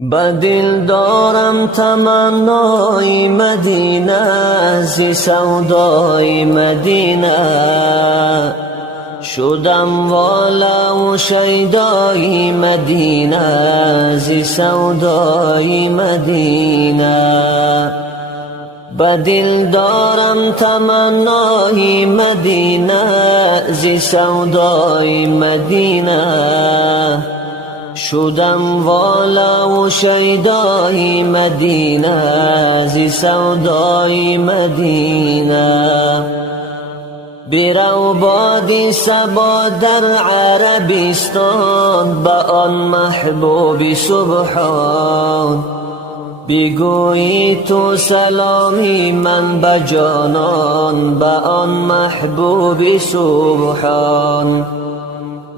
بدل دارم تمنای مدینه، زی سودای مدینه شدم والا و شیدای مدینه، زی سودای مدینه. بدل دارم تمنای مدینه، زی سودای مدینه شدم والا و شیدای مدینه، زی سودای مدینه. برو بادی صبا در عربستان، با آن محبوب سبحان بگویی تو سلامی من به جانان، با آن محبوب سبحان.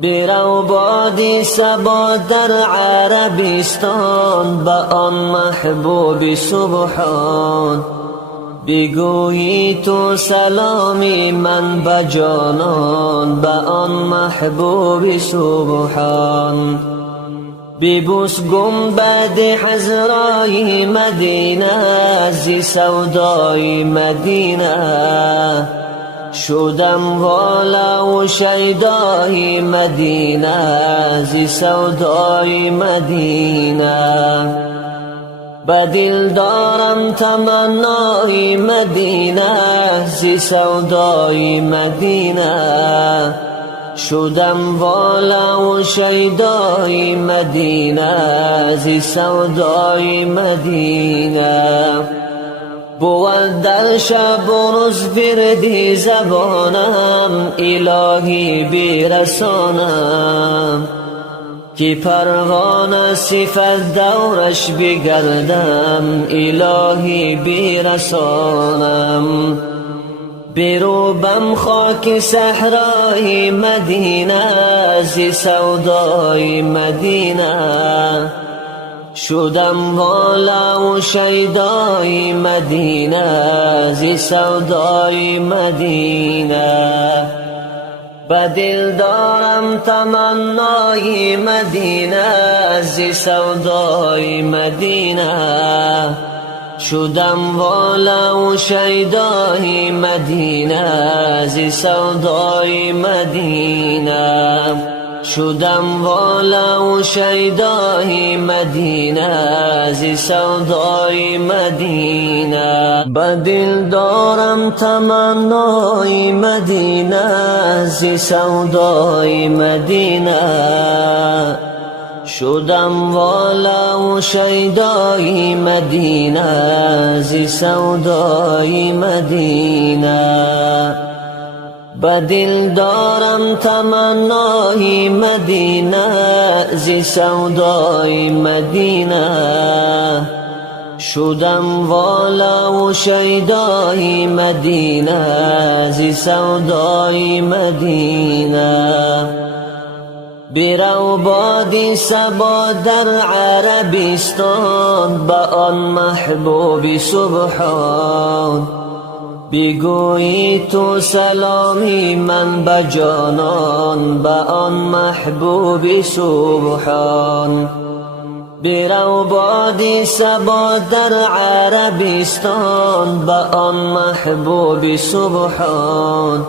برو بادی صبا در عربستان، با آن محبوب سبحان بگویی تو سلامی من به جانان، با آن محبوب سبحان. ببوس گنبد حضرای مدینه، زی سودای مدینه شدم والا و شیدای مدینه، زی سودای مدینه. بدل دارم تمنای مدینه، زی سودای مدینه شدم والا و شیدای مدینه، زی سودای مدینه. بود در شب و روز وردی زبانم، الهی برسانم که پروانه صفت دورش بگردم، الهی برسانم. بروبم خاک صحرای مدینه، زی سودای مدینه شدم والا و شیدای مدینه، زی سودای مدینه. بدل دارم تمنای مدینه، زی سودای مدینه شدم والا و شیدای مدینه، زی سودای مدینه شدم والا و شیدای مدینه، زی سودای مدینه. بدل دارم تمنای مدینه، زی سودای مدینه شدم والا و شیدای مدینه، زی سودای مدینه. بدل دارم تمنای مدینه، زی سودای مدینه شدم والا و شیدای مدینه، زی سودای مدینه. برو بادی صبا در عربستان، با آن محبوب سبحان بگویی تو سلامی من به جانان، با آن محبوب سبحان. برو بادی صبا در عربستان، با آن محبوب سبحان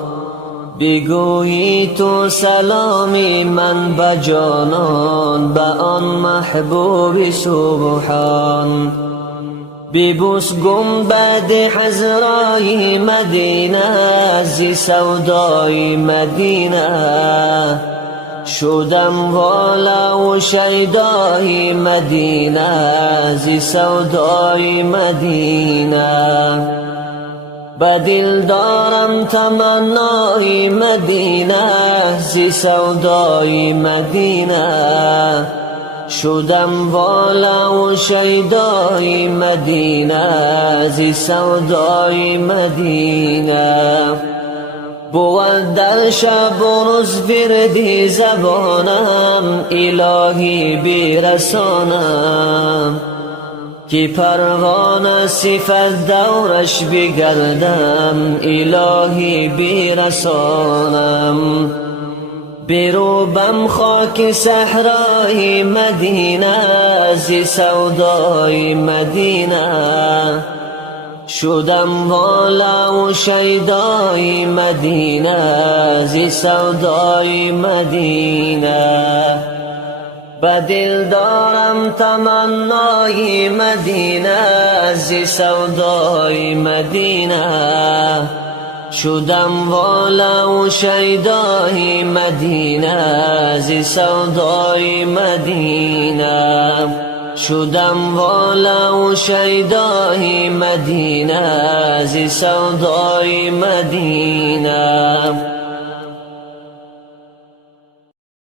بگویی تو سلامی من به جانان، با آن محبوب سبحان. ببوس گنبد حضرای مدینه، زی سودای مدینه شدم والا و شیدای مدینه، زی سودای مدینه. بدل دارم تمنای مدینه، زی سودای مدینه شدم والا و شیدای مدینه، زی سودای مدینه. بود در شب و روز وردی زبانم، الهی برسانم که پروانه صفت دورش بگردم، الهی برسانم. بروبم خاک صحرای مدینه، زی سودای مدینه شدم والا و شیدای مدینه، زی سودای مدینه به دل دارم تمنای مدینه، زی سودای مدینه شدم والا و شیدای مدینه، زی سودای مدینه شدم والا و شیدای مدینه، زی سودای مدینه